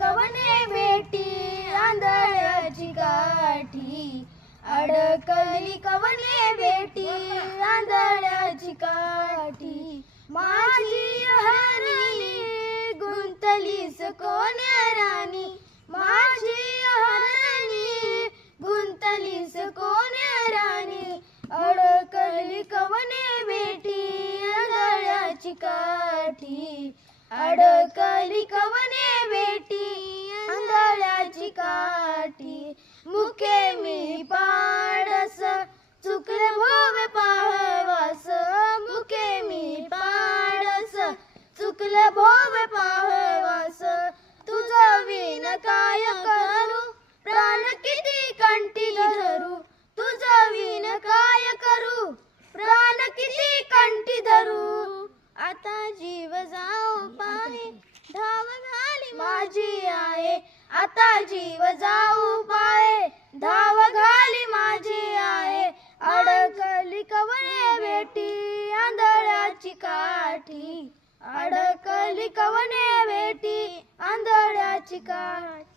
कवने भेटी आंधळ्याची काठी? अडकली कवने भेटी आंधळ्याची काठी? माझी हरणी गुंतलीस कोण्या राणी? माझी हरणी गुंतलीस कोण्या राणी? अडकली कवने भेटी आंधळ्याची काठी? अडकली कवने बेटी आंधळ्याची काठी मुके मी पाडस चुकले भोवे पाहवास मुके मी पाडस चुकले भोवे पाहवास माझी आहे. आता जीव जाऊ पाये. धाव घाली माझी आहे. अडकली कवने भेटी आंधळ्याची काठी. अडकली कवने भेटी आंधळ्याची काठी.